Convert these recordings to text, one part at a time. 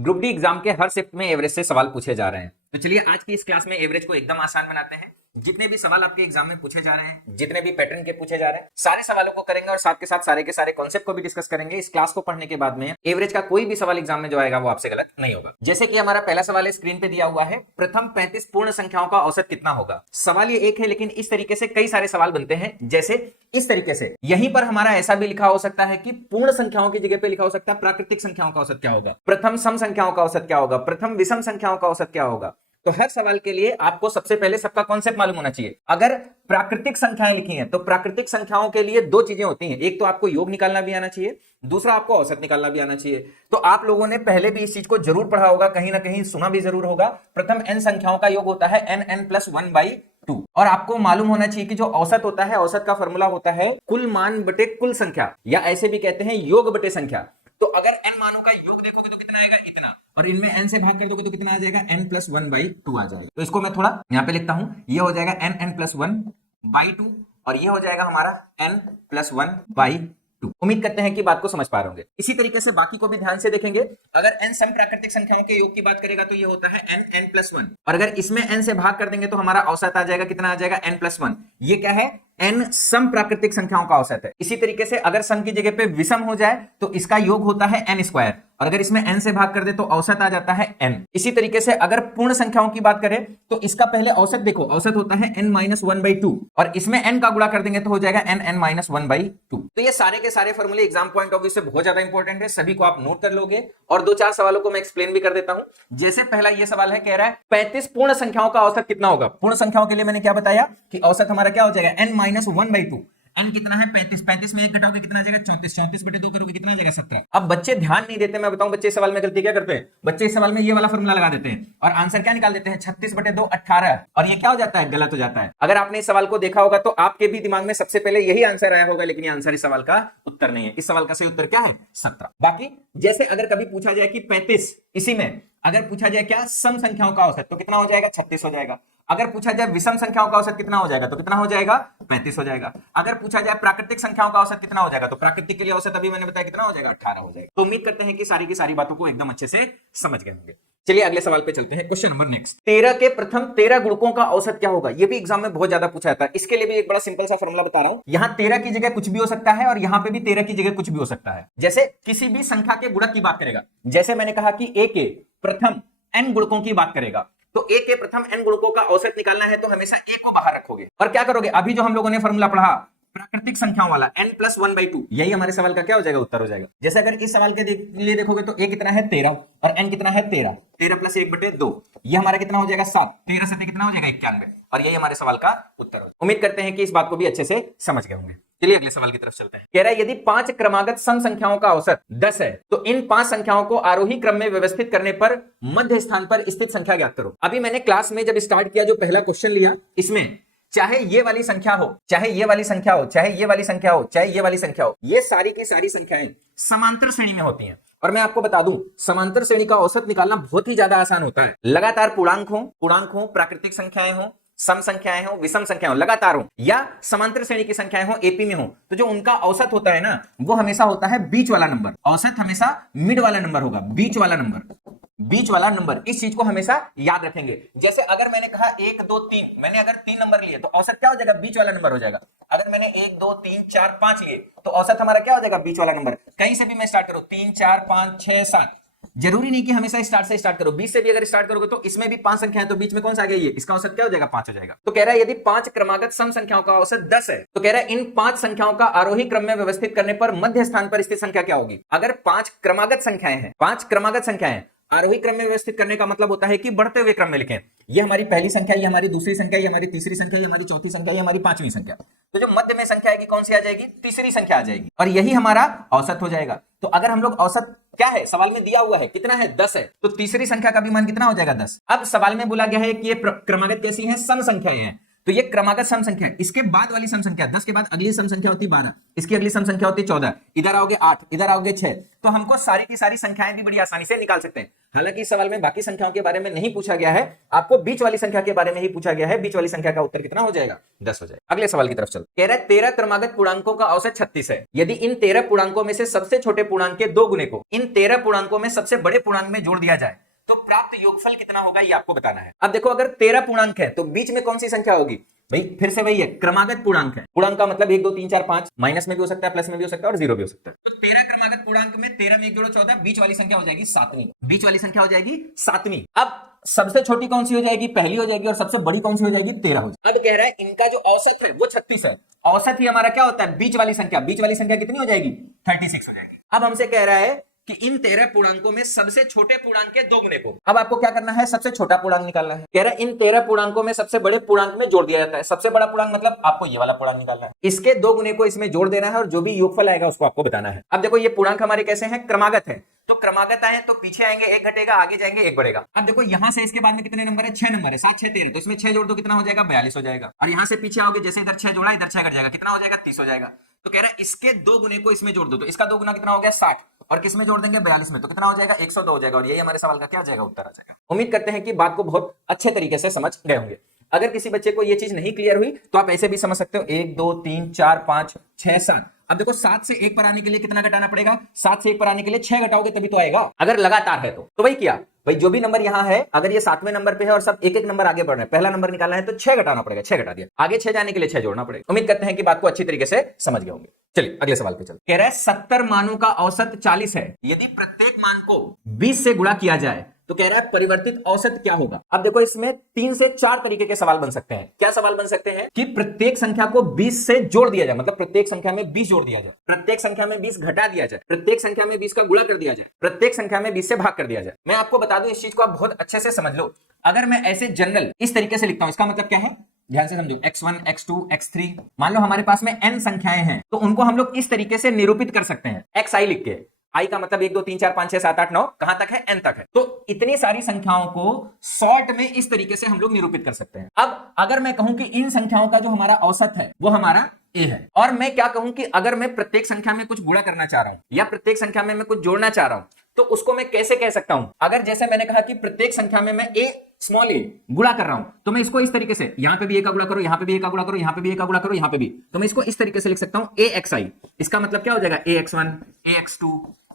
Group D exam के हर shift में average से सवाल पूछे जा रहे हैं। तो चलिए आज की इस क्लास में एवरेज को एकदम आसान बनाते हैं। जितने भी सवाल आपके एग्जाम में पूछे जा रहे हैं, जितने भी पैटर्न के पूछे जा रहे हैं, सारे सवालों को करेंगे और साथ के साथ सारे के सारे कॉन्सेप्ट को भी डिस्कस करेंगे। इस क्लास को पढ़ने के बाद में एवरेज का कोई भी सवाल एग्जाम में जो आएगा वो आपसे गलत नहीं होगा। जैसे कि हमारा पहला सवाल है, स्क्रीन पे दिया हुआ है, प्रथम 35 पूर्ण संख्याओं का औसत कितना होगा। सवाल ये एक है, लेकिन इस तरीके से कई सारे सवाल बनते हैं। जैसे इस तरीके से यहीं पर हमारा ऐसा भी लिखा हो सकता है कि पूर्ण संख्याओं की जगह पे लिखा हो सकता है प्राकृतिक संख्याओं का औसत क्या होगा, प्रथम सम संख्याओं का औसत क्या होगा, प्रथम विषम संख्याओं का औसत क्या होगा। तो हर सवाल के लिए आपको सबसे पहले सबका कॉन्सेप्ट मालूम होना चाहिए। अगर प्राकृतिक संख्याएं लिखी हैं तो प्राकृतिक संख्याओं के लिए दो चीजें होती हैं, एक तो आपको योग निकालना भी आना चाहिए, दूसरा आपको औसत निकालना भी आना चाहिए। तो आप लोगों ने पहले भी इस चीज को जरूर पढ़ा होगा, कहीं ना कहीं सुना भी जरूर होगा। प्रथम n संख्याओं का योग होता है n+1/2 और आपको मालूम होना चाहिए कि जो औसत होता है, औसत का फॉर्मूला होता है कुल मान बटे कुल संख्या, या ऐसे भी कहते हैं योग बटे संख्या। तो अगर n मानों का योग देखोगे तो कितना आएगा, इतना, और इनमें n से भाग कर दोगे तो कितना आ जाएगा, n+1/2 आ जाएगा। तो इसको मैं थोड़ा यहां पे लिखता हूं, ये हो जाएगा n+1/2 और ये हो जाएगा हमारा n+1/2। उम्मीद करते हैं कि बात को समझ पा रहे होंगे। इसी तरीके से बाकी को भी ध्यान से देखेंगे। अगर n सम प्राकृतिक संख्याओं के योग की बात करेगा तो ये होता है n+1, और अगर इसमें n से भाग कर देंगे तो हमारा औसत आ जाएगा, कितना आ जाएगा, n+1। ये क्या है, n सम प्राकृतिक संख्याओं का औसत है। इसी तरीके से अगर सम की जगह पे विषम हो जाए तो इसका योग होता है n², और अगर इसमें n से भाग कर दे तो औसत आ जाता है n। इसी तरीके से अगर पूर्ण संख्याओं की बात करें तो इसका पहले औसत देखो, औसत होता है n-1/2, और इसमें n का गुणा कर देंगे तो हो जाएगा n-1/2। तो ये सारे के सारे फॉर्मूले एग्जाम पॉइंट ऑफ व्यू से बहुत ज्यादा इंपॉर्टेंट है, सभी को आप नोट कर लोगे। और दो चार सवालों को मैं एक्सप्लेन भी कर देता हूं। जैसे पहला ये सवाल है, कह रहा है 35 पूर्ण संख्याओं का औसत कितना होगा। पूर्ण संख्याओं के लिए मैंने क्या बताया कि औसत हमारा क्या हो जाएगा, n-1/2। n कितना है, 35, 35 में 1 घटाओगे कितना आ जाएगा, 34, 34 बटे 2 करोगे कितना आ जाएगा, 17। अब बच्चे ध्यान नहीं देते, मैं बताऊं बच्चे इस सवाल में गलती क्या करते हैं। बच्चे इस सवाल में ये वाला फॉर्मूला लगा देते हैं और आंसर क्या निकाल देते हैं, 36 बटे 2 18, और ये क्या हो जाता है, गलत हो जाता है। अगर आपने इस सवाल को देखा होगा तो आपके भी दिमाग में सबसे पहले यही आंसर आया होगा, लेकिन ये आंसर इस सवाल का उत्तर नहीं है। इस सवाल का सही उत्तर क्या है, 17। बाकी जैसे अगर कभी पूछा जाए कि 35, इसी में अगर पूछा जाए क्या सम संख्याओं का औसत तो कितना हो जाएगा, 36 हो जाएगा। अगर पूछा जाए विषम संख्याओं का औसत कितना हो जाएगा तो कितना हो जाएगा, 35 हो जाएगा। अगर पूछा जाए प्राकृतिक संख्याओं का औसत कितना हो जाएगा तो प्राकृतिक के लिए औसत अभी मैंने बताया कितना हो जाएगा, 18 हो जाएगा। तो उम्मीद करते हैं कि सारी की सारी बातों को एकदम अच्छे से समझ गए होंगे। चलिए अगले सवाल पे चलते हैं। क्वेश्चन नंबर नेक्स्ट, 13 के प्रथम 13 गुणकों का औसत क्या होगा। ये भी एग्जाम में बहुत ज्यादा पूछा जाता है। इसके लिए भी एक बड़ा सिंपल सा फॉर्मूला बता रहा हूं। यहां 13 की जगह कुछ भी हो सकता है और यहां पे भी 13 की जगह कुछ भी हो सकता है। जैसे किसी भी संख्या के गुणक की बात करेगा, जैसे मैंने कहा कि a के प्रथम n गुणकों की बात करेगा, तो a के प्रथम n गुणकों का औसत निकालना है तो हमेशा a को बाहर रखोगे और क्या करोगे, अभी जो हम लोगों ने फॉर्मूला पढ़ा प्राकृतिक संख्याओं वाला n+1/2, यही हमारे सवाल का क्या हो जाएगा, उत्तर हो जाएगा। जैसे अगर इस सवाल के लिए देखोगे तो a कितना है 13 और n कितना है 13, 13 + 1/2, ये हमारा कितना हो जाएगा 7, 13 से कितना हो जाएगा 91, और यही हमारे सवाल का उत्तर हो। उम्मीद करते हैं कि इस बात को भी अच्छे से समझ गए होंगे। चलिए अगले सवाल की तरफ चलते हैं। कह रहा है यदि 5 क्रमागत सम संख्याओं का औसत 10 है तो इन 5 संख्याओं को आरोही क्रम में व्यवस्थित करने पर मध्य स्थान पर स्थित संख्या ज्ञात करो। अभी मैंने क्लास में जब स्टार्ट किया जो पहला क्वेश्चन लिया, इसमें चाहे ये वाली संख्या हो, चाहे ये वाली संख्या हो, चाहे ये वाली संख्या हो, चाहे ये वाली संख्या हो, ये सारी की सारी संख्याएं समांतर श्रेणी में होती हैं। और मैं आपको बता दूं, समांतर श्रेणी का औसत निकालना बहुत ही ज्यादा आसान होता है। लगातार पूर्णांक हो, प्राकृतिक संख्याएं हो, सम संख्याएं हो, विषम संख्याएं हो, लगातार हो, या समांतर श्रेणी की संख्याएं हो, एपी में हो, तो जो उनका औसत होता है ना, वो हमेशा होता है बीच वाला नंबर। औसत हमेशा मिड वाला नंबर होगा, बीच वाला नंबर, बीच वाला नंबर। इस चीज को हमेशा याद रखेंगे। जैसे अगर मैंने कहा 1 2 3, मैंने अगर 3 नंबर लिए तो औसत क्या हो जाएगा, बीच वाला नंबर हो जाएगा। अगर मैंने 1 2 3 4 5 लिए तो औसत हमारा क्या हो जाएगा, बीच वाला नंबर। कहीं से भी मैं स्टार्ट करूं, 3 4 5 6 7, जरूरी नहीं कि हमेशा स्टार्ट से स्टार्ट करो, 20 से भी अगर स्टार्ट करोगे तो इसमें भी 5 संख्याएं, तो बीच में कौन सा आ गया, ये इसका औसत क्या हो जाएगा, 5 हो जाएगा। तो कह रहा है यदि 5 क्रमागत सम संख्याओं का औसत 10 है तो कह रहा है इन 5 संख्याओं का आरोही क्रम में व्यवस्थित करने पर मध्य स्थान पर स्थित संख्या क्या होगी। अगर 5 क्रमागत संख्याएं हैं, 5 क्रमागत संख्याएं, आरोही क्रम में व्यवस्थित करने का मतलब होता है कि बढ़ते हुए क्रम में लिखें। ये हमारी पहली संख्या, ये हमारी दूसरी संख्या, ये हमारी तीसरी संख्या, ये हमारी चौथी संख्या, ये हमारी पांचवी संख्या। तो जो मध्य में संख्या आएगी कौन सी आ जाएगी, तीसरी संख्या आ जाएगी, और यही हमारा औसत हो जाएगा। तो अगर हम लोग औसत क्या है, सवाल में दिया हुआ है कितना है, 10 है, तो तीसरी संख्या का भी मान कितना हो जाएगा, 10। अब सवाल में बोला गया है कि ये क्रमागत कैसी है, सम संख्याएं हैं, तो ये क्रमागत सम संख्या है। इसके बाद वाली सम संख्या 10 के बाद अगली सम संख्या होती 12, इसकी अगली सम संख्या होती 14, इधर आओगे 8, इधर आओगे 6, तो हमको सारी की सारी संख्याएं भी बड़ी आसानी से निकाल सकते हैं। हालांकि इस सवाल में बाकी संख्याओं के बारे में नहीं पूछा गया है, आपको बीच वाली संख्या के बारे में ही पूछा गया है। बीच वाली संख्या का उत्तर कितना हो जाएगा? 10 हो जाएगा। अगले सवाल की तरफ चलो। कह रहा है 13 क्रमागत पूर्णांकों का औसत 36 है। यदि इन 13 पूर्णांकों में से सबसे छोटे पूर्णांक के 2 गुने को इन 13 पूर्णांकों में सबसे बड़े पूर्णांक में जोड़ दिया जाए तो प्राप्त योगफल कितना होगा, ये आपको बताना है। अब देखो, अगर 13 पूर्णांक है तो बीच में कौन सी संख्या होगी भाई? फिर से वही है, क्रमागत पूर्णांक है। पूर्णांक का मतलब 1 2 3 4 5, माइनस में भी हो सकता है, प्लस में भी हो सकता है और जीरो भी हो सकता है। तो 13 क्रमागत पूर्णांक में 13 में 1 जोड़ो 14, बीच वाली संख्या हो जाएगी 7वीं। बीच वाली संख्या हो जाएगी 7वीं। अब सबसे छोटी कौन सी हो जाएगी? पहली हो जाएगी। और सबसे बड़ी कौन सी हो जाएगी? 13 हो जाएगी। अब कह रहा है इनका जो औसत है वो 36 है। औसत ही हमारा क्या होता है? बीच वाली संख्या। बीच वाली संख्या कितनी हो जाएगी? 36 हो जाएगी। अब हमसे कह रहा है कि इन 13 पूर्णांकों में सबसे छोटे पूर्णांक के 2 गुने को, अब आपको क्या करना है? सबसे छोटा पूर्णांक निकालना है। कह रहा है इन 13 पूर्णांकों में सबसे बड़े पूर्णांक में जोड़ दिया जाता है। सबसे बड़ा पूर्णांक मतलब आपको ये वाला पूर्णांक निकालना है। इसके 2 गुने को इसमें जोड़ देना है और जो भी योगफल आएगा उसको आपको बताना है। अब देखो, ये पूर्णांक हमारे कैसे हैं? क्रमागत है। तो क्रमागत आए तो पीछे आएंगे 1 घटेगा, आगे जाएंगे 1 बढ़ेगा। अब देखो, यहां से इसके बाद में कितने नंबर है? 6 नंबर है। 7 6 13, तो इसमें 6 जोड़ दो, कितना हो जाएगा? 42 हो जाएगा। और यहां से पीछे आओगे, जैसे इधर 6 जोड़ा, इधर 6 घट जाएगा, कितना हो जाएगा? 30 हो जाएगा। तो कह रहा है इसके 2 गुने को इसमें जोड़ दो, तो इसका 2 गुना कितना हो गया? 60। और किस में जोड़ देंगे? 42 में, तो कितना हो जाएगा? 102 हो जाएगा। और यही हमारे सवाल का क्या जाएगा? उत्तर आ जाएगा। उम्मीद करते हैं कि बात को बहुत अच्छे तरीके से समझ गए होंगे। अगर किसी बच्चे को ये चीज नहीं क्लियर हुई तो आप ऐसे भी समझ सकते हो, 1 2 3 4 5 6 7। अब देखो, 7 से 1 पर आने के लिए कितना घटाना पड़ेगा? 7 से 1 पर आने के लिए 6 घटाओगे तभी तो आएगा, अगर लगातार है तो वही किया भाई। जो भी नंबर यहां है, अगर ये 7वें नंबर पे है और सब एक एक नंबर आगे बढ़ रहे हैं, पहला नंबर निकालना है तो 6 घटाना पड़ेगा। 6 घटा दिया, आगे 6 जाने के लिए 6 जोड़ना पड़ेगा। उम्मीद करते हैं कि बात को अच्छी तरीके से समझ गए होंगे। चलिए अगले सवाल पे चलते। कह रहा है 70 मानों का औसत 40 है। यदि प्रत्येक मान को 20 से गुणा किया जाए तो कह रहा है परिवर्तित औसत क्या होगा? अब देखो, इसमें 3 से 4 तरीके के सवाल बन सकते हैं। क्या सवाल बन सकते हैं? कि प्रत्येक संख्या को 20 से जोड़ दिया जाए, मतलब प्रत्येक संख्या में 20 जोड़ दिया जाए, प्रत्येक संख्या में 20 घटा दिया जाए, प्रत्येक संख्या में 20 का गुणा कर दिया जाए, प्रत्येक संख्या में 20 से भाग कर दिया जाए। मैं आपको बता दूं, इस चीज को आप बहुत अच्छे से समझ लो। अगर मैं ऐसे जनरल इस तरीके से लिखता हूं, इसका मतलब क्या है? ध्यान से समझो, x1 x2 x3। मान लो हमारे पास में n संख्याएं हैं, तो उनको हम लोग इस तरीके से निरूपित कर सकते हैं, xi लिख के। i का मतलब 1 2 3 4 5 6 7 8 9, कहां तक है? n तक है। तो इतनी सारी संख्याओं को शॉर्ट में इस तरीके से हम लोग निरूपित कर सकते हैं। अब अगर मैं कहूं कि इन संख्याओं का जो हमारा औसत है वो हमारा a है, और मैं क्या कहूं कि अगर मैं प्रत्येक संख्या में कुछ गुणा करना चाह रहा हूं या प्रत्येक संख्या में मैं कुछ जोड़ना चाह रहा हूं, तो उसको मैं कैसे कह सकता हूं? अगर जैसे मैंने कहा कि प्रत्येक संख्या में मैं a स्मॉल a गुणा कर रहा हूं, तो मैं इसको इस तरीके से, यहां पे भी a का गुणा करो, यहां पे भी a का गुणा करो, यहां पे भी a का गुणा करो, यहां पे भी, तो मैं इसको इस तरीके से लिख सकता हूं axi। इसका मतलब क्या हो जाएगा? ax1 ax2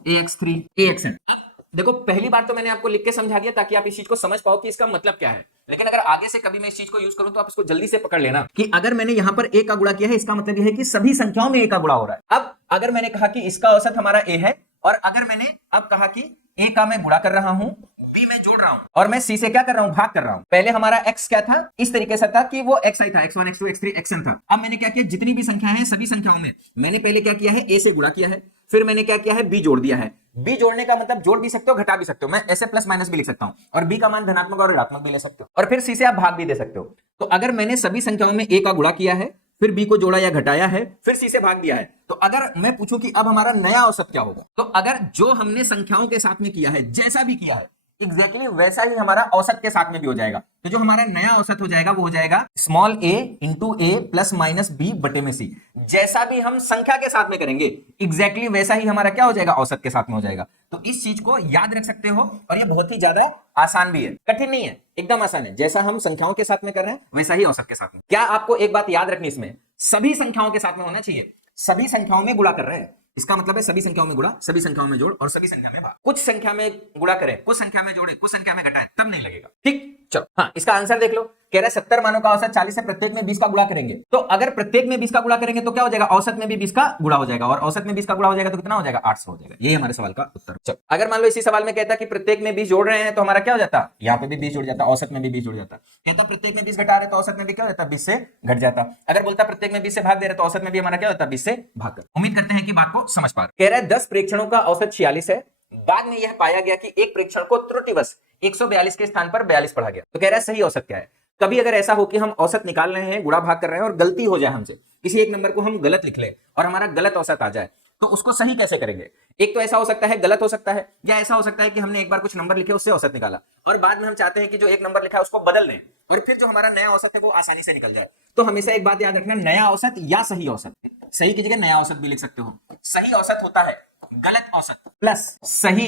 ax3 axn। अब देखो, पहली बार तो मैंने आपको लिख के समझा दिया ताकि आप इस चीज को समझ पाओ कि इसका मतलब क्या है। लेकिन अगर आगे से कभी मैं इस चीज को यूज करूं तो आप इसको जल्दी से पकड़ लेना कि अगर मैंने यहां पर a का गुणा किया है, इसका मतलब यह है कि सभी संख्याओं में a का गुणा हो रहा है। अब अगर मैंने कहा कि इसका औसत हमारा a है, और अगर मैंने अब कहा कि a का मैं गुणा कर रहा हूं, b में जोड़ रहा हूं, और मैं c से क्या कर रहा हूं? भाग कर रहा हूं। पहले हमारा x क्या था? इस तरीके से था कि वो xi था, x1 x2 x3 xn था। अब मैंने क्या किया? जितनी भी संख्या है सभी संख्याओं में मैंने पहले क्या किया है? a से गुणा किया है, फिर मैंने क्या किया है? b जोड़ दिया है। b जोड़ने का मतलब जोड़ भी सकते हो, घटा भी सकते हो, मैं ऐसे प्लस माइनस भी लिख सकता हूं, और b का मान धनात्मक और ऋणात्मक भी ले सकते हो, और फिर c से आप भाग भी दे सकते हो। तो अगर मैंने सभी संख्याओं में a का गुणा किया है, फिर b को जोड़ा या घटाया है, फिर c से भाग दिया है, तो अगर मैं पूछूं कि अब हमारा नया औसत क्या होगा, तो अगर जो हमने संख्याओं के साथ में किया है, जैसा भी किया है, एग्जैक्टली वैसा ही हमारा औसत के साथ में भी हो जाएगा। तो जो हमारा नया औसत हो जाएगा वो हो जाएगा small a into a plus minus b बटे में c। जैसा भी हम संख्या के साथ में करेंगे, एग्जैक्टली वैसा ही हमारा क्या हो जाएगा? औसत के साथ में हो जाएगा। तो इस चीज को याद रख सकते हो, और ये बहुत ही ज्यादा आसान भी है, कठिन नहीं है, एकदम आसान है। जैसा हम संख्याओं के साथ में कर रहे हैं वैसा ही औसत के साथ में। क्या आपको एक बात याद रखनी, इसमें सभी संख्याओं के साथ में होना चाहिए। सभी संख्याओं में गुणा कर रहे हैं, इसका मतलब है सभी संख्याओं में गुणा, सभी संख्याओं में जोड़ और सभी संख्या में भाग। कुछ संख्या में गुणा करें, कुछ संख्या में जोड़े, कुछ संख्या में घटाएं, तब नहीं लगेगा। ठीक, चलो हाँ, इसका आंसर देख लो। कह रहा है 70 मानों का औसत 40 है, प्रत्येक में 20 का गुणा करेंगे। तो अगर प्रत्येक में 20 का गुणा करेंगे तो क्या हो जाएगा? औसत में भी 20 का गुणा हो जाएगा, और औसत में 20 का गुणा हो जाएगा तो कितना हो जाएगा? 800 हो जाएगा। यही हमारे सवाल का उत्तर। चलो, अगर मान लो इसी सवाल में कहता कि प्रत्येक में 20 जोड़ रहे हैं तो हमारा क्या हो जाता? यहाँ पे भी 20 जुड़ जाता, औसत में भी 20 जुड़ जाता। कहता प्रत्येक में 20 घटा रहे तो औसत में भी क्या हो जाता? 20 से घट जाता। अगर बोलता प्रत्येक में 20 से भाग दे रहे तो औसत में भी हमारा क्या होता? 20 से भाग कर। उम्मीद करते हैं कि बात को समझ पा रहे। कह रहा है 10 प्रेक्षणों का औसत 46 है, बाद में यह पाया गया कि एक प्रेक्षण को त्रुटिवश 142 के स्थान पर 42 पढ़ा गया। तो कह रहा है सही औसत क्या है? कभी अगर ऐसा हो कि हम औसत निकाल रहे हैं, गुणा भाग कर रहे हैं, और गलती हो जाए हमसे, किसी एक नंबर को हम गलत लिख ले और हमारा गलत औसत आ जाए, तो उसको सही कैसे करेंगे? एक तो ऐसा हो सकता है गलत हो सकता है, या ऐसा हो सकता है कि हमने एक बार कुछ नंबर लिखे, उससे औसत निकाला, और बाद में हम चाहते हैं कि जो एक नंबर लिखा है उसको बदल दें, और फिर जो हमारा नया औसत है वो आसानी से निकल जाए। तो हमेशा एक बात याद रखना, नया औसत या सही औसत, सही की जगह नया औसत भी लिख सकते हो। सही औसत होता है गलत औसत प्लस सही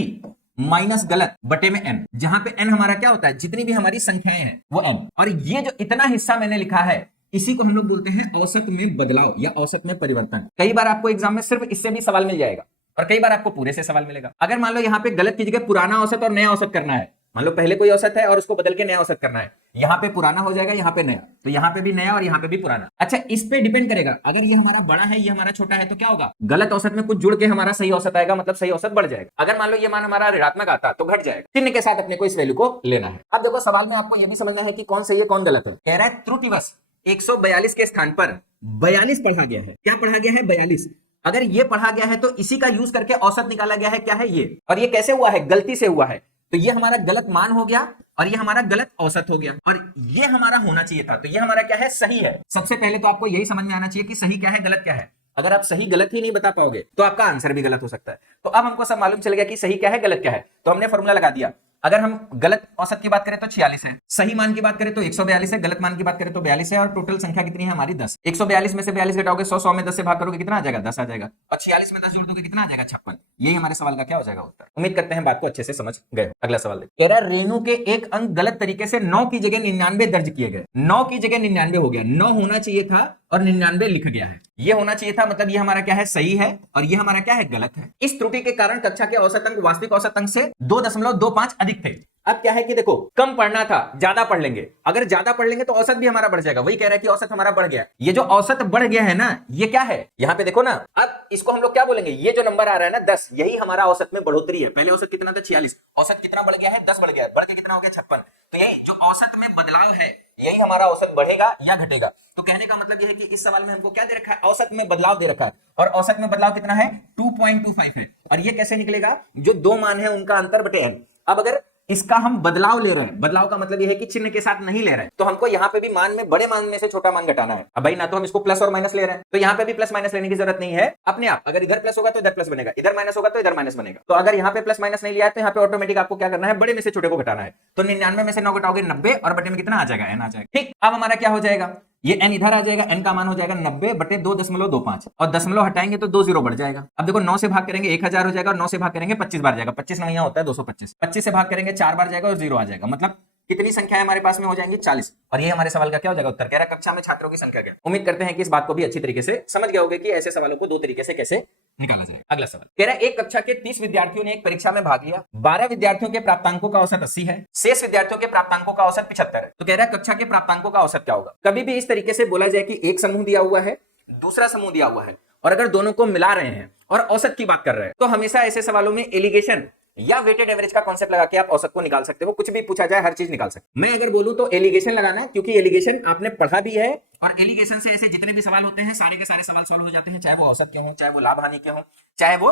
माइनस गलत बटे में n, जहां पे n हमारा क्या होता है, जितनी भी हमारी संख्याएं हैं वो n, और ये जो इतना हिस्सा मैंने लिखा है इसी को हम लोग बोलते हैं औसत में बदलाव या औसत में परिवर्तन। कई बार आपको एग्जाम में सिर्फ इससे भी सवाल मिल जाएगा और कई बार आपको पूरे से सवाल मिलेगा। अगर मान लो यहाँ पे गलत की जगह पुराना औसत और नया औसत करना है, मान लो पहले कोई औसत है और उसको बदल के नया औसत करना है, यहाँ पे पुराना हो जाएगा, यहाँ पे नया, तो यहाँ पे भी नया और यहाँ पे भी पुराना। अच्छा, इस पे डिपेंड करेगा, अगर ये हमारा बड़ा है ये हमारा छोटा है तो क्या होगा, गलत औसत में कुछ जुड़ के हमारा सही औसत आएगा, मतलब सही औसत बढ़ जाएगा। अगर मान लो ये मान हमारा ऋणात्मक आता तो घट जाएगा। चिन्ह के साथ अपने को इस वैल्यू को लेना है। अब देखो सवाल में आपको यह भी समझना है कि कौन सही है कौन गलत है। कह रहा है त्रुटिवश 142 के स्थान पर 42 पढ़ा गया है। क्या पढ़ा गया है, 42। अगर ये पढ़ा गया है तो इसी का यूज करके औसत निकाला गया है। क्या है ये, और ये कैसे हुआ है, गलती से हुआ है, तो ये हमारा गलत मान हो गया और ये हमारा गलत औसत हो गया, और ये हमारा होना चाहिए था, तो ये हमारा क्या है, सही है। सबसे पहले तो आपको यही समझ में आना चाहिए कि सही क्या है गलत क्या है। अगर आप सही गलत ही नहीं बता पाओगे तो आपका आंसर भी गलत हो सकता है। तो अब हमको सब मालूम चल गया कि सही क्या है गलत क्या है, तो हमने फॉर्मूला लगा दिया। अगर हम गलत औसत की बात करें तो 46 है, सही मान की बात करें तो 142 है, गलत मान की बात करें तो 42 है, और टोटल संख्या कितनी है हमारी 10। 142 में से 42 घटाओगे 100, 100 में 10 से भाग करोगे कितना आ जाएगा, 10 आ जाएगा, और 46 में 10 जोड़ दोगे कितना आ जाएगा, 56। यही हमारे सवाल का क्या हो जाएगा उत्तर। उम्मीद करते हैं बात को अच्छे से समझ गए। अगला सवाल देखिए, कह रहा है रेणु के एक अंक गलत तरीके से 9 की जगह 99 दर्ज किए गए। 9 की जगह 99 हो गया, 9 होना चाहिए था और 99 लिख गया है, ये होना चाहिए था, मतलब ये हमारा क्या है, सही है, और ये हमारा क्या है, गलत है। इस त्रुटि के कारण कक्षा के औसत अंक वास्तविक औसत अंक से 2.25 अधिक थे। अब क्या है कि देखो कम पढ़ना था, ज्यादा पढ़ लेंगे, अगर ज्यादा पढ़ लेंगे तो औसत भी हमारा बढ़ जाएगा। वही कह रहा है कि औसत हमारा बढ़ गया। ये जो औसत बढ़ गया है ना, ये क्या है, यहाँ पे देखो ना, अब इसको हम लोग क्या बोलेंगे, ये जो नंबर आ रहा है ना 10, यही हमारा औसत में बढ़ोतरी है। पहले औसत कितना था, 46, औसत कितना बढ़ गया है, 10 बढ़ गया है, बढ़ के कितना हो गया, 56। तो यही जो औसत में बदलाव है, यही हमारा औसत बढ़ेगा या घटेगा। तो कहने का मतलब यह है कि इस सवाल में हमको क्या दे रखा है, औसत में बदलाव दे रखा है, और औसत में बदलाव कितना है, 2.25 है, और ये कैसे निकलेगा, जो दो मान है उनका अंतर बटे n। अब अगर इसका हम बदलाव ले रहे हैं, बदलाव का मतलब यह है कि चिन्ह के साथ नहीं ले रहे हैं, तो हमको यहाँ पे भी मान में बड़े मान में से छोटा मान घटाना है। अब भाई ना तो हम इसको प्लस और माइनस ले रहे हैं, तो यहाँ पे भी प्लस माइनस लेने की जरूरत नहीं है, अपने आप अगर इधर प्लस होगा तो इधर प्लस बनेगा, इधर माइनस होगा तो इधर माइनस बनेगा। तो अगर यहाँ पे प्लस माइनस नहीं लिया है तो यहाँ पे ऑटोमेटिक आपको क्या करना है, बड़े में से छोटे को घटाना है। तो 99 में से 9 घटाओगे 90, और बटे में कितना आ जाएगा, n आ जाएगा। ठीक, अब हमारा क्या हो जाएगा, ये n इधर आ जाएगा, n का मान हो जाएगा 90 बटे 2.25, और दशमलव हटाएंगे तो 2 0 बढ़ जाएगा। अब देखो 9 से भाग करेंगे 1000 हो जाएगा, और 9 से भाग करेंगे 25 बार जाएगा, 25 9 होता है 225, 25 से भाग करेंगे 4 बार जाएगा और 0 आ जाएगा, मतलब कितनी संख्या हमारे पास में हो जाएंगी, 40। और ये हमारे सवाल का क्या हो जाएगा उत्तर। कह रहा है कक्षा में छात्रों की संख्या क्या। उम्मीद करते हैं कि इस बात को भी अच्छी तरीके से समझ गए होंगे कि ऐसे सवालों को दो तरीके से कैसे निकाला जाए। अगला सवाल कह रहा है एक कक्षा के 30 विद्यार्थियों ने एक परीक्षा में भाग लिया, 12 विद्यार्थियों के प्राप्तांकों का औसत 80 है, शेष विद्यार्थियों के प्राप्तांकों का औसत 75 है। तो कह रहा है कक्षा के प्राप्तांकों का औसत क्या होगा। कभी भी इस तरीके से बोला जाए कि एक समूह दिया हुआ है, दूसरा समूह दिया हुआ है, और अगर दोनों को मिला रहे हैं और औसत की बात कर रहे हैं, तो हमेशा ऐसे सवालों में एलिगेशन या वेटेड एवरेज का कॉन्सेप्ट लगा के आप औसत को निकाल सकते हो। कुछ भी पूछा जाए हर चीज निकाल सकते। मैं अगर बोलूं तो एलिगेशन लगाना, क्योंकि एलिगेशन आपने पढ़ा भी है, और एलिगेशन से ऐसे जितने भी सवाल होते हैं सारे के सारे सवाल सॉल्व हो जाते हैं, चाहे वो औसत के हों, चाहे वो लाभ हानि के हों, चाहे वो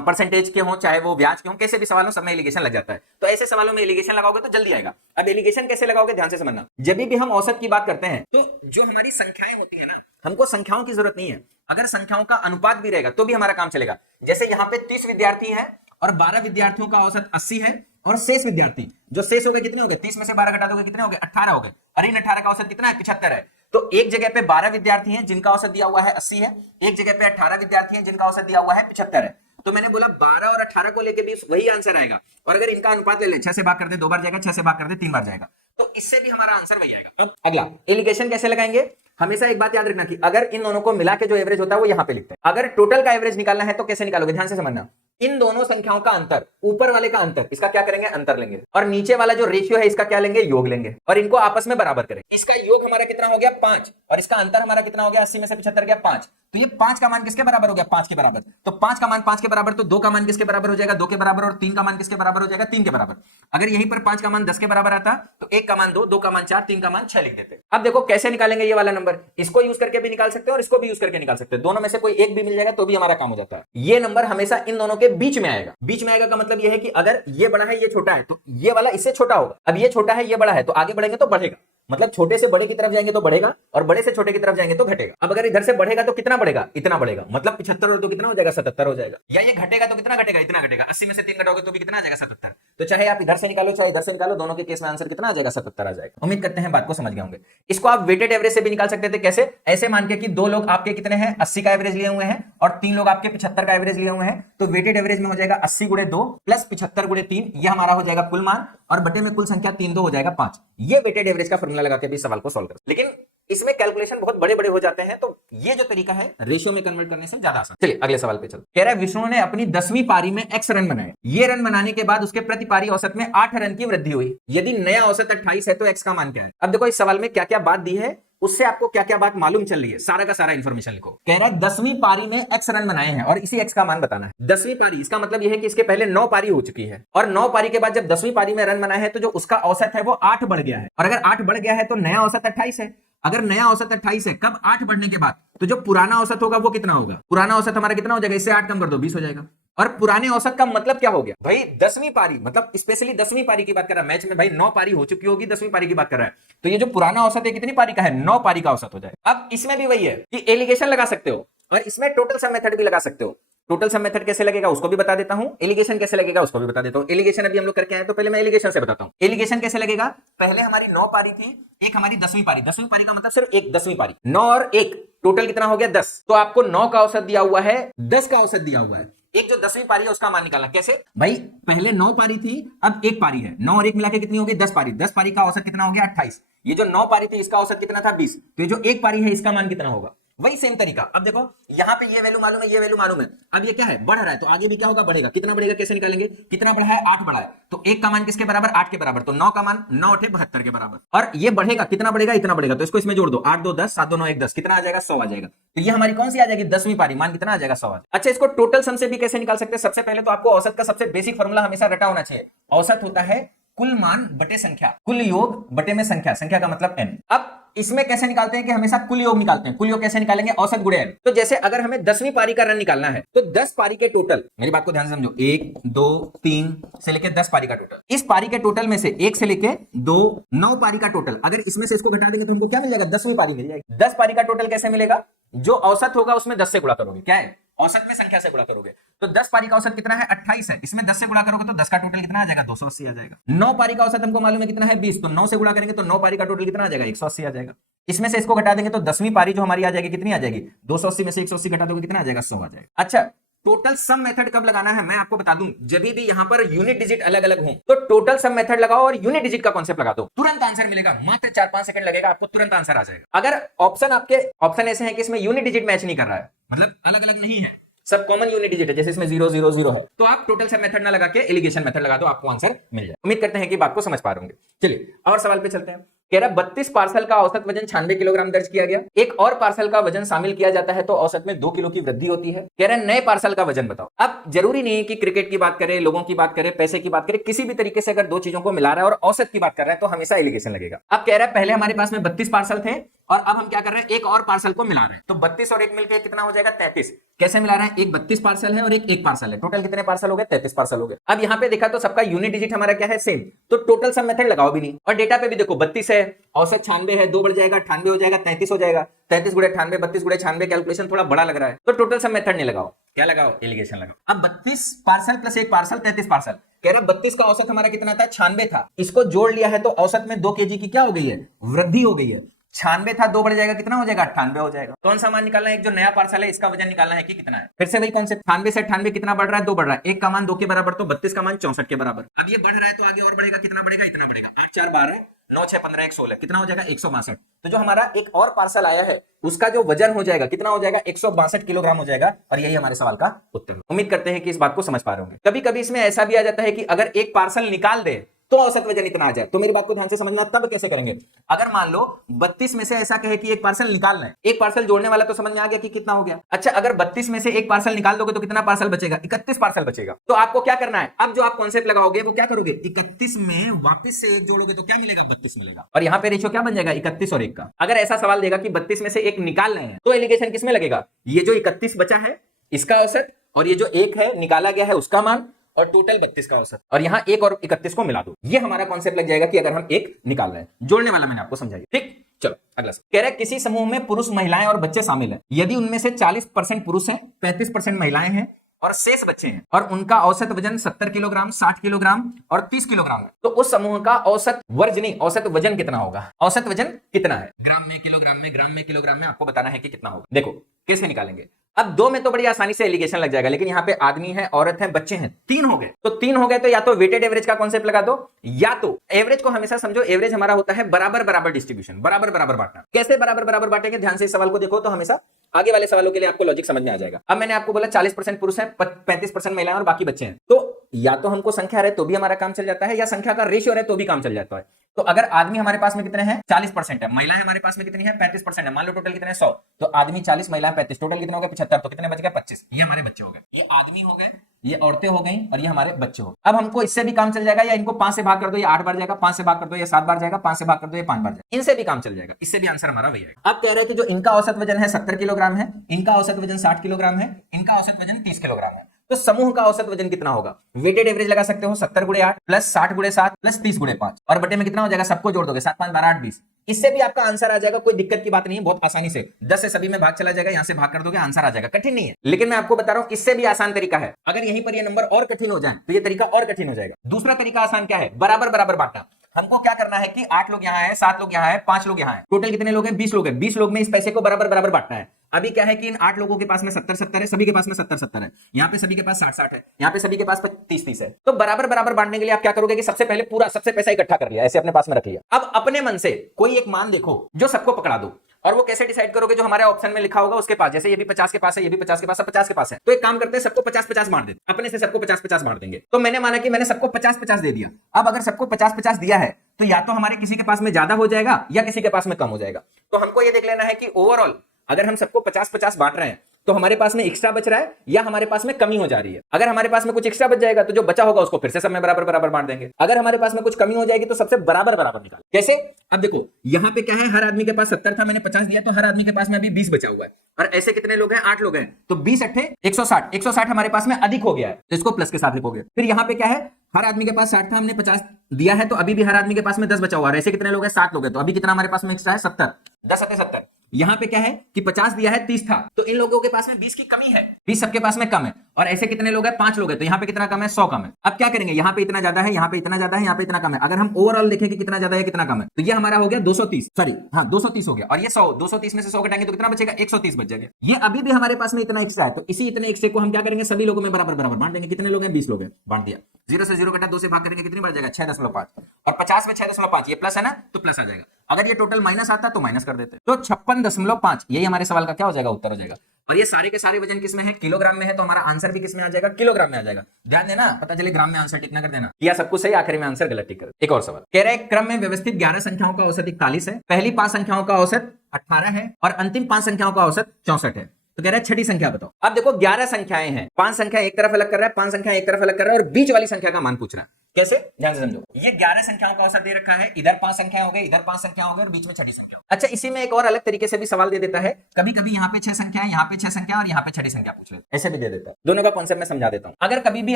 परसेंटेज के हों, चाहे वो ब्याज के हों, कैसे भी सवालों सब में एलिगेशन लग जाता है। तो ऐसे सवालों में एलिगेशन लगाओगे तो जल्दी आएगा। अब एलिगेशन कैसे लगाओगे ध्यान से समझना। जब भी हम औसत की बात करते हैं तो जो हमारी संख्याएं होती है ना, हमको संख्याओं की जरूरत नहीं है, अगर संख्याओं का अनुपात भी रहेगा तो भी हमारा काम चलेगा। जैसे यहाँ पे 30 विद्यार्थी है और 12 विद्यार्थियों का औसत 80 है, और शेष विद्यार्थी जो शेष हो गए कितने हो गए, 30 में से 12 घटा दोगे कितने हो गए, 18 हो गए, और इन 18 का औसत कितना है, 75 है। तो एक जगह पे 12 विद्यार्थी हैं जिनका औसत दिया हुआ है 80 है, एक जगह पे 18 विद्यार्थी हैं जिनका औसत दिया हुआ है 75 है। तो मैंने बोला 12 और 18 को लेके भी वही आंसर आएगा, और अगर इनका अनुपात ले ले, 6 से भाग कर दे 2 बार जाएगा, 6 से भाग कर दे 3 बार जाएगा, तो इससे भी हमारा आंसर वही आएगा। अब अगला एलिगेशन कैसे लगाएंगे। हमेशा एक बात याद रखना कि अगर इन दोनों को मिला के जो एवरेज होता है वो यहाँ पे लिखते हैं। अगर टोटल का एवरेज निकालना है तो कैसे निकालोगे, ध्यान से समझना। इन दोनों संख्याओं का अंतर, ऊपर वाले का अंतर, इसका क्या करेंगे, अंतर लेंगे, और नीचे वाला जो रेशियो है इसका क्या लेंगे, योग लेंगे, और इनको आपस में बराबर करेंगे। इसका योग हमारा कितना हो गया, 5, और इसका अंतर हमारा कितना हो गया, 80 में से 75 गया 5। तो ये 5 का मान किसके बराबर हो गया, 5 के बराबर। तो 5 का मान 5 के बराबर, तो 2 का मान किसके बराबर हो जाएगा, 2 के बराबर, और 3 का मान किसके बराबर हो जाएगा, 3 के बराबर। अगर यहीं पर 5 का मान 10 के बराबर आता तो 1 का मान 2, 2 का मान 4, 3 का मान 6 लिख देते। अब देखो कैसे निकालेंगे ये वाला नंबर, इसको यूज करके भी निकाल सकते हैं और इसको भी यूज करके निकाल सकते हैं। दोनों में से कोई एक भी मिल जाएगा तो भी हमारा काम हो जाता है। ये नंबर हमेशा इन दोनों के बीच में आएगा। बीच में आएगा का मतलब ये है कि अगर ये बड़ा है ये छोटा है तो ये वाला इससे छोटा होगा। अब ये छोटा है ये बड़ा है, तो आगे बढ़ेंगे तो बढ़ेगा, मतलब छोटे से बड़े की तरफ जाएंगे तो बढ़ेगा, और बड़े से छोटे की तरफ जाएंगे तो घटेगा। अब अगर इधर से बढ़ेगा तो कितना बढ़ेगा, इतना बढ़ेगा, मतलब 75 हो तो कितना हो जाएगा, 77 हो जाएगा। या ये घटेगा तो कितना घटेगा, इतना घटेगा। 80 में से 3 घटाओगे तो भी कितना आ जाएगा, 77। तो चाहे आप इधर से निकालो चाहे इधर से निकालो, दोनों के केस में आंसर कितना आ जाएगा, 77 आ जाएगा। उम्मीद करते हैं बात को समझ गए होंगे। इसको आप वेटेड एवरेज से भी निकाल सकते थे। कैसे, ऐसे मान के कि दो लोग आपके कितने हैं, 80 का एवरेज लिए हुए हैं, और 3 लोग आपके 75 का एवरेज लिए हुए हैं, तो वेटेड एवरेज में हो जाएगा 80 गुणे 2 प्लस 75 गुणे 3, ये हमारा हो जाएगा कुल मान, और बटे में कुल संख्या 3 2 हो जाएगा 5। ये वेटेड एवरेज का फॉर्मूला लगा के भी सवाल को सॉल्व कर, लेकिन इसमें कैलकुलेशन बहुत बड़े बड़े हो जाते हैं, तो ये जो तरीका है रेशियो में कन्वर्ट करने से ज्यादा आसान। चलिए अगले सवाल पे चलो। कह रहा है विष्णु ने अपनी 10वीं पारी में x रन बनाए, ये रन बनाने के बाद उसके प्रति पारी औसत में 8 रन की वृद्धि हुई, यदि नया औसत 28 है तो x का मान क्या है। अब देखो इस सवाल में क्या क्या बात दी है, उससे आपको क्या क्या बात मालूम चल रही है, सारा का सारा इंफॉर्मेशन लिखो। कह रहा है 10वीं पारी में x रन बनाए हैं और इसी x का मान बताना है। 10वीं पारी, इसका मतलब यह है कि इसके पहले 9 पारी हो चुकी है, और 9 पारी के बाद जब 10वीं पारी में रन बनाए हैं तो जो उसका औसत है वो 8 बढ़ गया है, और अगर 8 बढ़ गया है तो नया औसत 28 है। अगर नया औसत 28 है, कब 8 बढ़ने के बाद, तो जो पुराना औसत होगा वो कितना होगा, पुराना औसत हमारा कितना हो जाएगा, इससे 8 कम कर दो 20 हो जाएगा। और पुराने औसत का मतलब क्या हो गया भाई, 10वीं पारी, मतलब स्पेशली 10वीं पारी की बात कर रहा है। मैच में भाई 9 पारी हो चुकी होगी, 10वीं पारी की बात कर रहा है, तो ये जो पुराना औसत है कितनी पारी का है, 9 पारी का औसत हो जाए। अब इसमें भी वही है कि एलिगेशन लगा सकते हो, और इसमें टोटल सम मेथड भी लगा सकते हो। टोटल सम मेथड कैसे लगेगा उसको भी बता देता हूं, एलिगेशन कैसे लगेगा उसको भी बता देता हूं। एलिगेशन अभी हम लोग करके आए, तो पहले मैं एलिगेशन से बताता हूं। एलिगेशन कैसे लगेगा, पहले हमारी 9 पारी थी, एक हमारी 10वीं पारी, 10वीं पारी का मतलब सिर्फ एक 10वीं पारी, 9 और 1 टोटल कितना हो गया 10, तो आपको 9 का औसत दिया हुआ है, 10 का औसत दिया हुआ है, एक जो 10वीं पारी है उसका मान निकालना। कैसे भाई, पहले 9 पारी थी, अब 1 पारी है, 9 और 1 मिलाकर कितनी होगी 10 पारी, 10 पारी का औसत कितना हो गया 28, ये जो 9 पारी थी इसका औसत कितना था 20, तो ये जो 1 पारी है इसका मान कितना होगा, वही सेम तरीका। अब देखो यहां पे ये वैल्यू मालूम है, ये वैल्यू मालूम है, अब ये क्या है बढ़ रहा है, तो आगे भी क्या होगा बढ़ेगा, कितना बढ़ेगा कैसे निकालेंगे, कितना बढ़ा है 8 बढ़ा है, तो 1 का मान किसके बराबर 8 के बराबर, तो 9 का मान 9 8 72 के बराबर, और ये बढ़ेगा कितना बढ़ेगा इतना बढ़ेगा, तो इसको इसमें जोड़ दो, 8 2 10 7 2 9 1 10, कितना आ जाएगा 100 आ जाएगा। तो ये हमारी कौन सी आ जाएगी 10वीं पारी, मान कितना आ जाएगा 100 आ जाएगा। अच्छा, इसको टोटल सम से भी कैसे निकाल सकते हैं, सबसे पहले तो आपको औसत का सबसे बेसिक फॉर्मूला हमेशा रटा होना चाहिए। औसत होता है कुल मान बटे संख्या, कुल योग बटे में संख्या, संख्या का मतलब n। अब इसमें कैसे निकालते हैं कि हमेशा कुल योग निकालते हैं, कुल योग कैसे निकालेंगे, औसत गुणे n। तो जैसे अगर हमें 10वीं पारी का रन निकालना है, तो 10 पारी के टोटल, मेरी बात को ध्यान से समझो, 1 2 3 से लेके 10 पारी का टोटल, इस पारी के टोटल में से 1 से लेके 2 9 पारी का टोटल, अगर इसमें से इसको घटा देंगे तो हमको क्या मिल जाएगा 10वीं पारी मिल जाएगी। 10 पारी का टोटल कैसे मिलेगा, जो औसत होगा उसमें 10 से गुणा करोगे, क्या है औसत में संख्या से गुणा करोगे, तो 10 पारी का औसत कितना है 28 है, इसमें 10 से गुणा करोगे तो 10 का टोटल कितना आ जाएगा 280 आ जाएगा। 9 पारी का औसत हमको मालूम है कितना है 20, तो 9 से गुणा करेंगे तो 9 पारी का टोटल कितना आ जाएगा 180 आ जाएगा। इसमें से इसको घटा देंगे तो 10वीं पारी जो हमारी आ जाएगी कितनी आ जाएगी 280 में से 180 घटा दोगे कितना आ जाएगा 100 आ जाएगा। अच्छा, टोटल सम मेथड कब लगाना है मैं आपको बता दूं, जब भी यहां पर यूनिट डिजिट अलग अलग हो तो टोटल सम मेथड लगाओ और यूनिट डिजिट का कॉन्सेप्ट लगा दो, तुरंत आंसर मिलेगा, मात्र 4-5 सेकंड लगेगा, आपको तुरंत आंसर आ जाएगा। अगर ऑप्शन ऐसे हैं कि इसमें यूनिट डिजिट मैच नहीं कर रहा है, मतलब अलग अलग नहीं है, सब कॉमन यूनिट डिजिट है, जैसे इसमें 0 0 0 है, तो आप टोटल सम मेथड ना लगा के एलिगेशन मेथड लगा दो, आपको आंसर मिल जाए। उम्मीद करते हैं कि बात को समझ पा रहे होंगे। चलिए और सवाल पे चलते हैं। कह रहा 32 पार्सल का औसत वजन 96 किलोग्राम दर्ज किया गया, एक और पार्सल का वजन शामिल किया जाता है तो औसत में 2 किलो की वृद्धि होती है। कह रहे नए पार्सल का वजन बताओ। अब जरूरी नहीं है कि क्रिकेट की बात करें, लोगों की बात करें, पैसे की बात करें, किसी भी तरीके से अगर दो चीजों को मिला रहा है और औसत की बात कर रहा है तो हमेशा एलिगेशन लगेगा। अब कह रहा है पहले हमारे पास में 32 पार्सल थे और अब हम क्या कर रहे हैं एक और पार्सल को मिला रहे हैं, तो 32 और 1 मिलकर कितना हो जाएगा 33। कैसे मिला रहे हैं, एक 32 पार्सल है और एक पार्सल है, टोटल कितने पार्सल हो गए 33 पार्सल हो गए। अब यहाँ पे देखा तो सबका यूनिट डिजिट हमारा क्या है सेम, तो टोटल सम मेथड लगाओ भी नहीं, और डेटा पे भी देखो 32 है, औसत 96 है, 2 बढ़ जाएगा 98 हो जाएगा, 33 हो जाएगा, 33 गुणे 98 32 गुणे 96, कैलकुलेशन थोड़ा बड़ा लग रहा है, तो टोटल सम मेथड नहीं लगाओ, क्या लगाओ एलिगेशन लगाओ। अब 32 पार्सल प्लस एक पार्सल 33 पार्सल, कह रहा 32 का औसत हमारा कितना था 96 था, इसको जोड़ लिया है तो औसत में 2 केजी की क्या हो गई है वृद्धि हो गई है। 96 था 2 बढ़ जाएगा कितना हो जाएगा 98 हो जाएगा। कौन सा मान निकालना है, एक जो नया पार्सल है इसका वजन निकालना है कि कितना है। फिर से वही कॉन्सेप्ट, 98 से 98 कितना बढ़ रहा है 2 बढ़ रहा है, एक का मान 2 के बराबर तो 32 का मान 64 के बराबर। अब ये बढ़ रहा है तो आगे और बढ़ेगा, कितना बढ़ेगा इतना बढ़ेगा, 8 4 12 9 6 15 1 16 कितना हो जाएगा 162। तो जो हमारा एक और पार्सल आया है उसका जो वजन हो जाएगा कितना हो जाएगा 162 किलोग्राम हो जाएगा, और यही हमारे सवाल का उत्तर है। उम्मीद करते हैं कि इस बात को समझ पा रहे होंगे। कभी कभी इसमें ऐसा भी आ जाता है कि अगर एक पार्सल निकाल दे तो औसत वजन इतना आ जाए, तो मेरी बात को ध्यान से समझना, तब कैसे करेंगे। अगर मान लो 32 में से ऐसा कहे कि एक पार्सल निकालना है, एक पार्सल जोड़ने वाला तो समझ में आ गया कि कितना हो गया। अच्छा, अगर 32 में से एक पार्सल निकाल दोगे तो कितना पार्सल बचेगा 31 पार्सल बचेगा। तो आपको क्या करना है, अब जो आप कॉन्सेप्ट लगाओगे वो क्या करोगे, 31 में वापस से एक जोड़ोगे तो क्या मिलेगा 32 मिलेगा, और यहाँ पे रेशियो क्या बन जाएगा 31 और 1 का। अगर ऐसा सवाल देगा कि 32 में से एक निकाल रहे हैं तो एलिगेशन किसमें लगेगा, ये जो 31 बचा है इसका औसत, और ये जो 1 है निकाला गया है उसका मान, और टोटल 32 का औसत, और यहां 1 और 31 को मिला दो, ये हमारा कॉन्सेप्ट लग जाएगा कि अगर हम एक निकाल रहे हैं। जोड़ने वाला मैंने आपको समझाया, ठीक। चलो अगला कह रहा है किसी समूह में पुरुष महिलाएं और बच्चे शामिल हैं, यदि उनमें से 40% पुरुष हैं 35% महिलाएं हैं और शेष बच्चे हैं और उनका औसत वजन 70 किलोग्राम 60 किलोग्राम और 30 किलोग्राम है, तो उस समूह का औसत वर्ज नहीं औसत वजन कितना होगा। औसत वजन कितना है, ग्राम में किलोग्राम में, ग्राम में किलोग्राम में, आपको बताना है कि कितना होगा। देखो कैसे निकालेंगे, अब दो में तो बड़ी आसानी से एलिगेशन लग जाएगा, लेकिन यहाँ पे आदमी है, औरत है, बच्चे हैं, तीन हो गए। तो तीन हो गए तो या तो वेटेड एवरेज का कॉन्सेप्ट लगा दो, या तो एवरेज को हमेशा समझो, एवरेज हमारा होता है बराबर बराबर डिस्ट्रीब्यूशन, बराबर बराबर बांटना। कैसे बराबर बराबर बांटेंगे, ध्यान से इस सवाल को देखो तो हमेशा आगे वाले सवालों के लिए आपको लॉजिक समझ में आ जाएगा। अब मैंने आपको बोला 40% पुरुष है, 35% महिलाएं और बाकी बच्चे हैं, तो या तो हमको संख्या रहे तो भी हमारा काम चल जाता है, या संख्या का रेशियो रहे तो भी काम चल जाता है। तो अगर आदमी हमारे पास में कितने हैं 40% है, महिलाएं हमारे पास में कितनी है 35% है, मान लो टोटल कितने 100, तो आदमी 40 महिलाएं 35, टोटल कितने हो गए 75, तो कितने बच गए 25। ये हमारे बच्चे हो गए, ये आदमी हो गए, ये औरतें हो गई और ये हमारे बच्चे हो गए। अब हमको इससे भी काम चल जाएगा, या इनको 5 से भाग कर दो, ये 8 बार जाएगा, 5 से भाग कर दो, ये 7 बार जाएगा, 5 से भाग कर दो, ये 5 बार जाएगा, इनसे भी काम चल जाएगा, इससे भी आंसर हमारा वही आएगा। अब कह रहे थे जो इनका औसत वजन है 70 किलोग्राम है, इनका औसत वजन 60 किलोग्राम है, इनका औसत वजन 30 किलोग्राम है, तो समूह का औसत वजन कितना होगा। वेटेड एवरेज लगा सकते हो 70 गुणे 8 प्लस 60 गुणे 7 प्लस 30 गुणे 5, और बटे में कितना हो जाएगा, सबको जोड़ दोगे 7 5 12 8 20, इससे भी आपका आंसर आ जाएगा। कोई दिक्कत की बात नहीं है, बहुत आसानी से 10 से सभी में भाग चला जाएगा, यहां से भाग कर दोगे आंसर आ जाएगा, कठिन नहीं है। लेकिन मैं आपको बता रहा हूं इससे भी आसान तरीका है, अगर यहीं पर ये नंबर और कठिन हो जाए तो ये तरीका और कठिन हो जाएगा। दूसरा तरीका आसान क्या है, बराबर बराबर बांटना। हमको क्या करना है कि 8 लोग यहाँ है, 7 लोग यहाँ है, 5 लोग यहाँ है, टोटल कितने लोग हैं 20 लोग हैं, 20 लोग में इस पैसे को बराबर बराबर बांटना है। अभी क्या है कि इन 8 लोगों के पास में 70-70 है, सभी के पास में 70-70 है, यहाँ पे सभी के पास 60-60 है, यहाँ पे सभी के पास 30-30 है। तो बराबर बराबर बांटने के लिए आप क्या करोगे कि सबसे पहले पूरा सबसे पैसा इकट्ठा कर लिया, ऐसे अपने पास में रख लिया। अब अपने मन से कोई एक मान देखो जो सबको पकड़ा दो, और वो कैसे डिसाइड करोगे, जो हमारे ऑप्शन में लिखा होगा उसके पास, जैसे ये भी 50 के पास है, ये भी 50 के पास है, 50 के पास है, तो एक काम करते हैं सबको 50-50 बांट देते, अपने से सबको 50-50 बांट देंगे। तो मैंने माना कि मैंने सबको 50-50 दे दिया। अब अगर सबको 50-50 दिया है तो या तो हमारे किसी के पास में ज्यादा हो जाएगा या किसी के पास में कम हो जाएगा। तो हमको ये देख लेना है कि ओवरऑल अगर हम सबको 50-50 बांट रहे हैं तो हमारे पास में एक्स्ट्रा बच रहा है या हमारे पास में कमी हो जा रही है। अगर हमारे पास में कुछ एक्स्ट्रा बच जाएगा तो जो बचा होगा उसको फिर से सब में बराबर बराबर बांट देंगे। अगर हमारे पास में कुछ कमी हो जाएगी तो सबसे बराबर बराबर निकाल। कैसे, अब देखो यहाँ पे क्या है, हर आदमी के पास 70 था, मैंने 50 दिया, तो हर आदमी के पास में अभी 20 बचा हुआ है, और ऐसे कितने लोग हैं 8 लोग हैं, तो 20 अट्ठे 160, 160 हमारे पास में अधिक हो गया है, तो इसको प्लस के साथ लिखोगे। फिर यहाँ पे क्या है, हर आदमी के पास 60 था, हमने 50 दिया है, तो अभी भी हर आदमी के पास में 10 बचा हुआ है, ऐसे कितने लोग हैं 7 लोग हैं, तो अभी कितना हमारे पास में एक्स्ट्रा है 70, 10 अट्ठे 70। यहाँ पे क्या है कि 50 दिया है, 30 था, तो इन लोगों के पास में 20 की कमी है, 20 सबके पास में कम है, और ऐसे कितने लोग हैं 5 लोग हैं, तो यहाँ पे कितना कम है 100 कम है। अब क्या करेंगे, यहाँ पे इतना ज्यादा है, यहाँ पे इतना ज्यादा है, यहाँ पे इतना कम है, अगर हम ओवरऑल देखें कि कितना ज्यादा है कितना कम है, तो ये हमारा हो गया 230, सॉरी हाँ 230 हो गया, और ये 100, 230 में से 100 घटाएंगे तो कितना बचेगा 130 बच जाएगा। ये अभी भी हमारे पास में इतना एक्स्ट्रा है, तो इसी इतने एक्स्ट्रा को हम क्या करेंगे सभी लोगों में बराबर बराबर बांट देंगे। कितने लोग हैं 20 लोग हैं, बांट दिया, 0 से 0 घटा 2 से भाग करेंगे कितनी बढ़ जाएगा 6.5, और 50 में 6.5, ये प्लस है ना तो प्लस आ जाएगा। अगर ये टोटल माइनस आता तो माइनस कर देते, तो 56.5, यही हमारे सवाल का क्या हो जाएगा उत्तर हो जाएगा। और ये सारे के सारे वजन किसमें है, किलोग्राम में है, तो हमारा आंसर भी किसमें आ जाएगा, किलोग्राम में आ जाएगा। ध्यान देना, पता चले ग्राम में आंसर टिक ना कर देना, या सब कुछ सही आखिरी में आंसर गलत टिक कर। एक और सवाल कह रहा है, क्रम में व्यवस्थित 11 संख्याओं का औसत 41 है, पहली 5 संख्याओं का औसत 18 है, और अंतिम 5 संख्याओं का औसत 64 है। तो कह रहा है छठी संख्या बताओ। अब देखो 11 संख्याएं हैं, 5 संख्या एक तरफ अलग कर रहा है, 5 संख्या एक तरफ अलग कर रहा है, और बीच वाली संख्या का मान पूछ रहा है। कैसे, ध्यान से समझो। ये 11 संख्याओं का औसत दे रखा है, इधर 5 संख्या हो गई, इधर 5 संख्या हो गई, और बीच में छठी संख्या। अच्छा, इसी में एक और अलग तरीके से भी सवाल दे देता है, कभी कभी यहाँ पे 6 संख्या है, यहाँ पे 6 संख्या और यहाँ पे छठी संख्या पूछ लेते, ऐसे भी दे देता है। दोनों का कॉन्सेप्ट मैं समझा देता हूँ। अगर कभी भी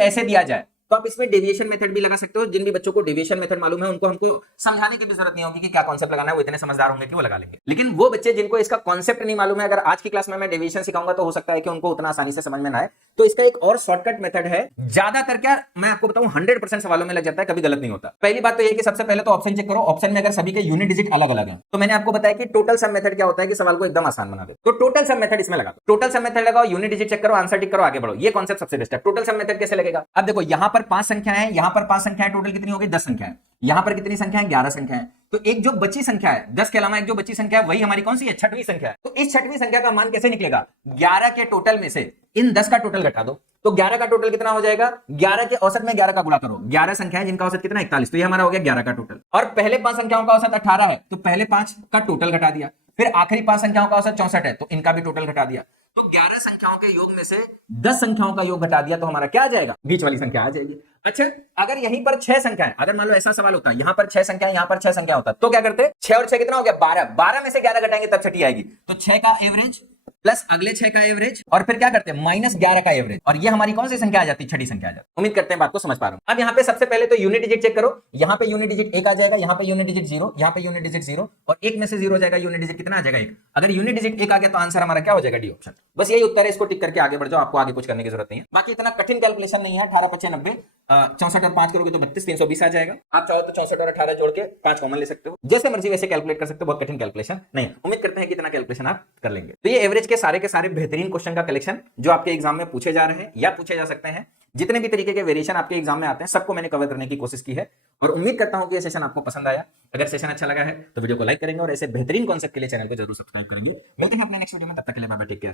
ऐसे दिया जाए तो आप इसमें डेविएशन मेथड भी लगा सकते हो। जिन भी बच्चों को डेविएशन मेथड मालूम है उनको हमको समझाने की भी जरूरत नहीं होगी कि क्या कॉन्सेप्ट लगाना है, वो इतने समझदार होंगे कि वो लगा लेंगे। लेकिन वो बच्चे जिनको इसका कॉन्सेप्ट नहीं मालूम है, अगर आज की क्लास में मैं डेविएशन सिखाऊंगा तो हो सकता है कि उनको उतना आसानी से समझ में ना आए। तो इसका एक और शॉर्टकट मेथड है, ज्यादातर क्या मैं आपको बताऊं 100% सवालों में लग जाता है, कभी गलत नहीं होता। पहली बात तो ये कि सबसे पहले तो ऑप्शन चेक करो, ऑप्शन में अगर सभी के यूनिट डिजिट अलग अलग है, तो मैंने आपको बताया कि टोटल सम मेथड क्या होता है कि सवाल को एकदम आसान बना दे। तो टोटल सम मेथड इसमें लगा दो, टोटल सम मेथड लगाओ, यूनिट डिजिट चेक करो, आंसर टिक करो, आगे बढ़ो। ये कॉन्सेप्ट सबसे बेस्ट है। टोटल सम मेथड कैसे लगेगा, अब देखो यहाँ पर 5 संख्याएं हैं, यहाँ पर 5 संख्याएं, टोटल कितनी हो गई 10 संख्याएं। यहाँ पर कितनी संख्या है 11 संख्या है, तो एक जो बची संख्या है 10 के अलावा एक जो बची संख्या है वही हमारी कौन सी है, छठवीं संख्या है। तो इस छठवीं संख्या का मान कैसे निकलेगा, 11 के टोटल में से इन 10 का टोटल घटा दो, तो 11 का टोटल कितना हो जाएगा, 11 के औसत में 11 का गुणा करो, 11 संख्या है जिनका औसत कितना 41, तो ये हमारा हो गया 11 का टोटल। और पहले 5 संख्याओं का औसत 18 है, तो पहले 5 का टोटल घटा दिया, फिर आखिरी 5 संख्याओं का औसत 64 है, तो इनका भी टोटल घटा दिया। तो 11 संख्याओं के योग में से 10 संख्याओं का योग घटा दिया, तो हमारा क्या आ जाएगा, बीच वाली संख्या आ जाएगी। अच्छा, अगर यहीं पर 6 संख्याएं, अगर मान लो ऐसा सवाल होता है, यहां पर 6 संख्या, यहां पर 6 संख्या होता, तो क्या करते, 6 और 6 कितना हो गया 12, 12 में से 11 घटाएंगे तब छठी आएगी, तो 6 का एवरेज प्लस अगले 6 का एवरेज, और फिर क्या करते हैं माइनस 11 का एवरेज, और ये हमारी कौन सी संख्या आ जाती है, छठी संख्या आ जाती है। उम्मीद करते हैं बात को समझ पा रहा हूं। अब यहाँ पे सबसे पहले तो यूनिट डिजिट चेक करो, यहाँ पे यूनिट डिजिट 1 आ जाएगा, यहाँ पे यूनिट डिजिट 0, यहाँ पे यूनिट डिजिट 0, और 1 में से 0 हो जाएगा, यूनिट डिजिट कितना आ जाएगा 1। अगर यूनिट डिजिट 1 आ गया तो आंसर हमारा क्या हो जाएगा, डी ऑप्शन। बस यही उत्तर है, इसको टिक करके आगे बढ़ जाओ, आपको आगे कुछ करने की जरूरत नहीं है। बाकी इतना कठिन कैलकुलेशन नहीं है, 18 × 5 = 90, 64 और 5 करोगे तो 32, 320 आ जाएगा। आप चाहो तो 64 और 18 जोड़ के 5 कॉमन ले सकते हो, जैसे मर्जी वैसे कैलकुलेट कर सकते हो, बहुत कठिन कैलकुलेशन नहीं है। उम्मीद करते हैं कि इतना कैलकुलेशन आप कर लेंगे। तो ये एवरेज के सारे बेहतरीन क्वेश्चन का कलेक्शन जो आपके एग्जाम में पूछे जा रहे हैं या पूछे जा सकते हैं, जितने भी तरीके के वेरिएशन आपके एग्जाम में आते हैं, सबको मैंने कवर करने की कोशिश की है और उम्मीद करता हूं कि ये सेशन आपको पसंद आया। अगर सेशन अच्छा लगा है तो वीडियो को लाइक करेंगे और ऐसे बेहतरीन कॉन्सेप्ट के लिए चैनल को जरूर सब्सक्राइब करेंगे। मिलते हैं अपने नेक्स्ट वीडियो में, तब तक के लिए बाय बाय, टेक केयर।